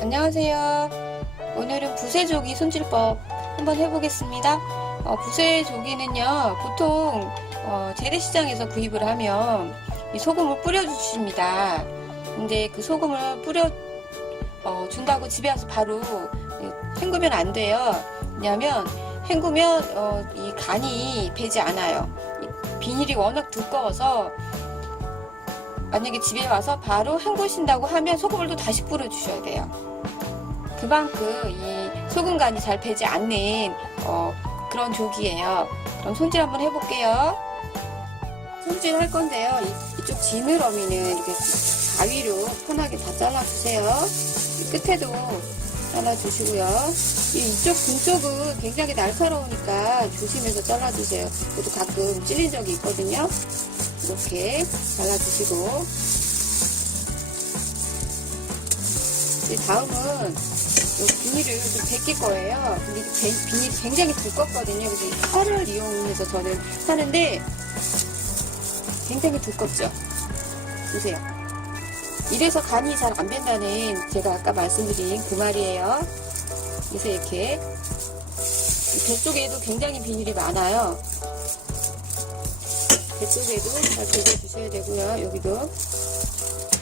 안녕하세요. 오늘은 부세조기 손질법 한번 해보겠습니다. 어, 부세조기는요, 보통 어, 재래시장에서 구입을 하면 이 소금을 뿌려주십니다. 근데 그 소금을 뿌려 어, 준다고 집에 와서 바로 헹구면 안 돼요. 왜냐하면 헹구면 어, 이 간이 배지 않아요. 이 비닐이 워낙 두꺼워서 만약에 집에 와서 바로 헹구신다고 하면 소금을 또 다시 뿌려 주셔야 돼요. 그만큼 이 소금 간이 잘 배지 않는 어, 그런 조기예요. 그럼 손질 한번 해볼게요. 손질 할 건데요. 이, 이쪽 지느러미는 이렇게 가위로 편하게 다 잘라주세요. 이 끝에도 잘라주시고요. 이 이쪽 등 쪽은 굉장히 날카로우니까 조심해서 잘라주세요. 저도 가끔 찔린 적이 있거든요. 이렇게 잘라주시고 이제 다음은 이 비닐을 좀 벗길 거예요. 근데 이 비닐이 굉장히 두껍거든요. 그래서 이 칼을 이용해서 저는 하는데 굉장히 두껍죠. 보세요. 이래서 간이 잘안 밴다는 제가 아까 말씀드린 그 말이에요. 그래서 이렇게 배 쪽에도 굉장히 비닐이 많아요. 배 쪽에도 잘 돌려주셔야 되고요. 여기도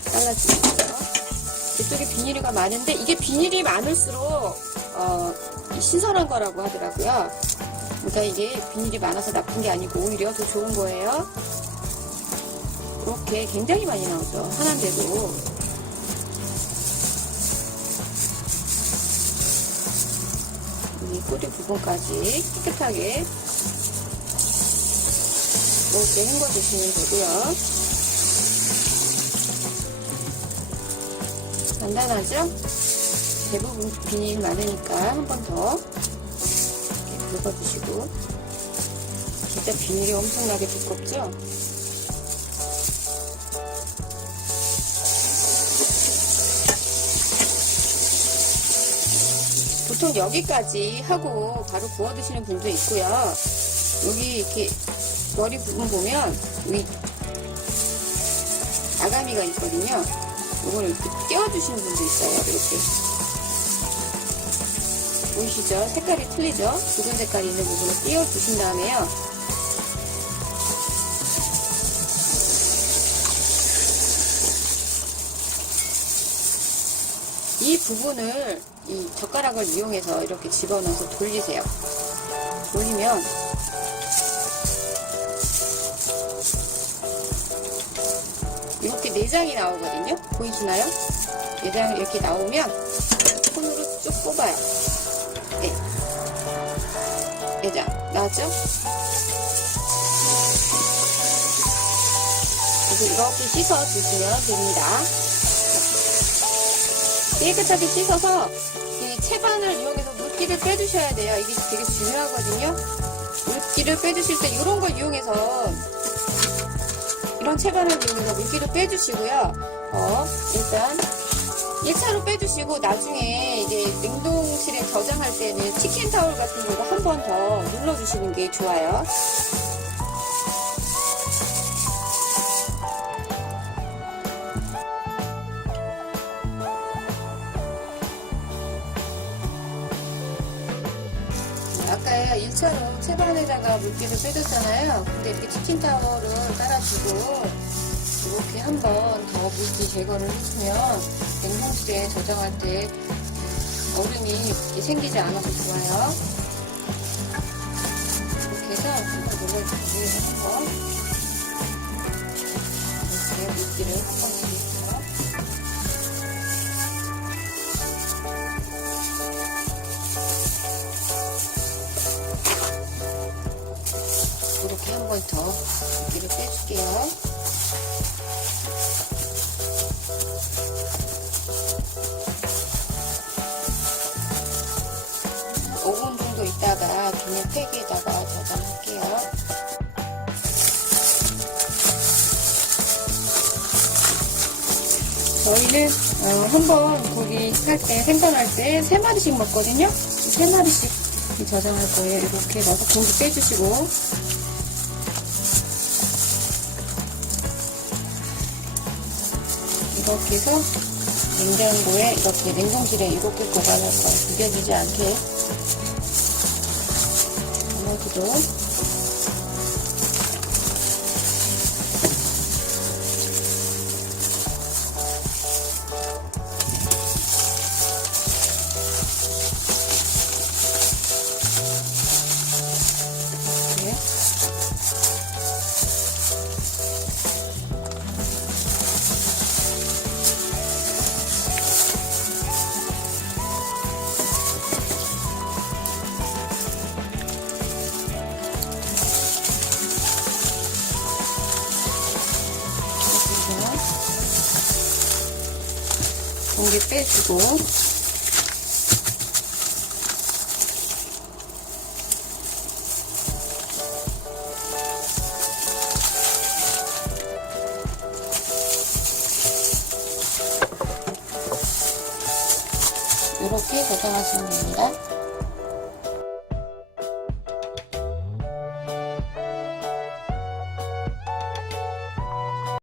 잘라주시고요. 배 쪽에 비닐이가 많은데 이게 비닐이 많을수록 어, 이 신선한 거라고 하더라고요. 그러니까 이게 비닐이 많아서 나쁜 게 아니고 오히려 더 좋은 거예요. 이렇게 굉장히 많이 나오죠. 하나인데도. 이 꼬리 부분까지 깨끗하게 이렇게 헹궈 주시면 되고요. 간단하죠? 대부분 비닐 많으니까 한 번 더 이렇게 긁어주시고 진짜 비닐이 엄청나게 두껍죠? 보통 여기까지 하고 바로 구워 드시는 분도 있고요. 여기 이렇게 머리 부분 보면 여기 아가미가 있거든요. 이걸 이렇게 띄워주시는 분도 있어요. 이렇게 보이시죠? 색깔이 틀리죠? 붉은 색깔이 있는 부분을 띄워주신 다음에요. 이 부분을 이 젓가락을 이용해서 이렇게 집어넣어서 돌리세요. 돌리면 이렇게 내장이 나오거든요. 보이시나요? 내장이 이렇게 나오면 손으로 쭉 뽑아요. 네. 내장 나왔죠? 그래서 이렇게 씻어 주시면 됩니다. 깨끗하게 씻어서 이 채반을 이용해서 물기를 빼주셔야 돼요. 이게 되게 중요하거든요. 물기를 빼주실 때 이런 걸 이용해서 채반을 이용해서 물기를 빼주시고요. 어, 일단 1차로 빼주시고 나중에 이제 냉동실에 저장할 때는 치킨 타올 같은 거한번 더 눌러주시는 게 좋아요. 아까 1차로 채반에다가 물기를 빼줬잖아요. 근데 이렇게 치킨타월을 깔아주고 이렇게 한번 더 물기 제거를 해주면 냉동실에 저장할 때 얼음이 이렇게 생기지 않아서 좋아요. 이렇게 해서 한번 눌러주고 한번 이렇게 물기를 한번 한 번 더 물기를 빼줄게요. 오분 정도 있다가 비닐 팩에다가 저장할게요. 저희는 어, 한번 고기 할 때 생선할 때 세 마리씩 먹거든요. 세 마리씩 저장할 거예요. 이렇게 넣어서 고기 빼주시고 이렇게 해서 냉장고에 이렇게 냉동실에 이렇게 보관할 거 구겨지지 않게. 나머지도 공기 빼주고 이렇게 고정하시면 됩니다.